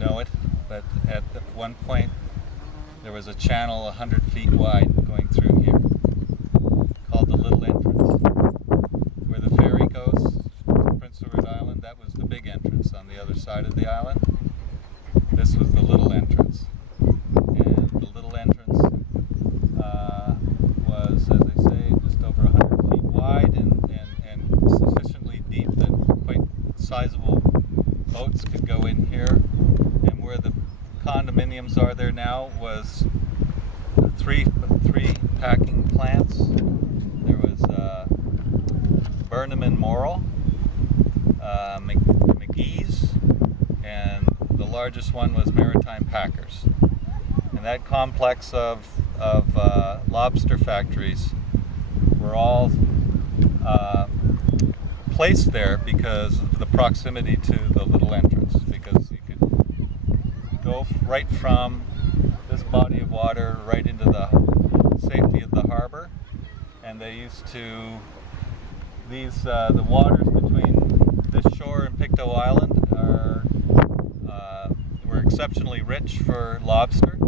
know it, but at one point there was a channel 100 feet wide going through here called the Little Entrance. Where the ferry goes to Prince Edward Island, that was the big entrance on the other side of the island. This was the Little Entrance. And the Little Entrance was, as I say, just over 100 feet wide and sufficiently deep that quite sizable boats could go in here. And where the condominiums are there now was three packing plants. There was Burnham and Morrill, McGee's, and the largest one was Maritime Packers. And that complex of lobster factories were all placed there because of the proximity to the Little Entrance, because you could go right from this body of water right into the safety of the harbor. And they used to, the waters between this shore and Pictou Island were exceptionally rich for lobster.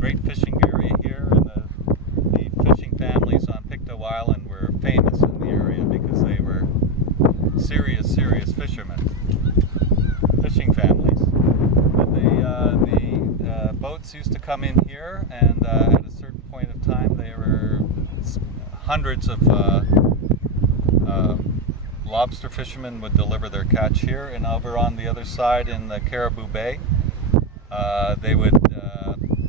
Great fishing area here, and the fishing families on Pictou Island were famous in the area because they were serious fishermen, fishing families. But the boats used to come in here, and at a certain point of time there were hundreds of lobster fishermen would deliver their catch here. And over on the other side in the Caribou Bay, they would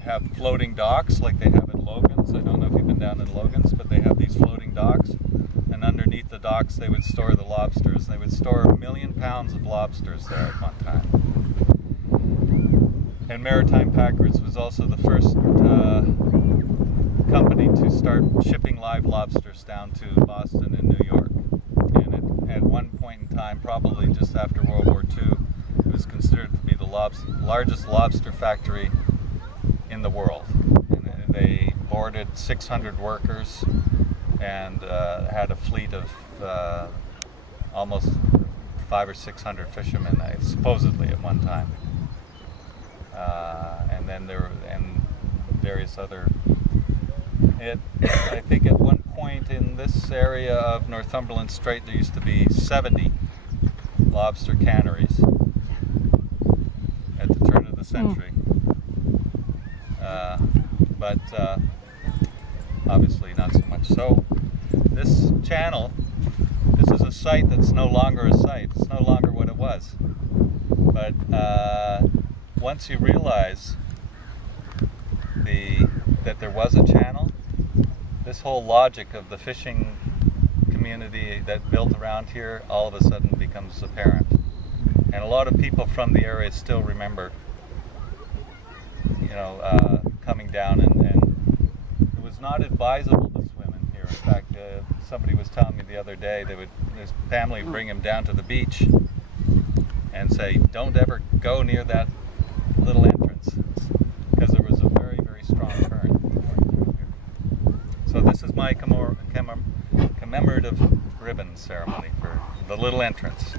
have floating docks like they have at Logan's. I don't know if you've been down in Logan's, but they have these floating docks, and underneath the docks they would store the lobsters. They would store 1 million pounds of lobsters there at one time. And Maritime Packers was also the first company to start shipping live lobsters down to Boston and New York. And at one point in time, probably just after World War II, it was considered to be the largest lobster factory in the world. And they boarded 600 workers and had a fleet of almost 500 or 600 fishermen, supposedly at one time. And then there were various other. I think at one point in this area of Northumberland Strait there used to be 70 lobster canneries at the turn of the century. But obviously not so much. So this channel, this is a site that's no longer a site. It's no longer what it was. But once you realize that there was a channel, this whole logic of the fishing community that built around here all of a sudden becomes apparent. And a lot of people from the area still remember, coming down, and it was not advisable to swim in here. In fact, somebody was telling me the other day his family would bring him down to the beach and say, don't ever go near that Little Entrance, because there was a very, very strong current going through here. So this is my commemorative ribbon ceremony for the Little Entrance.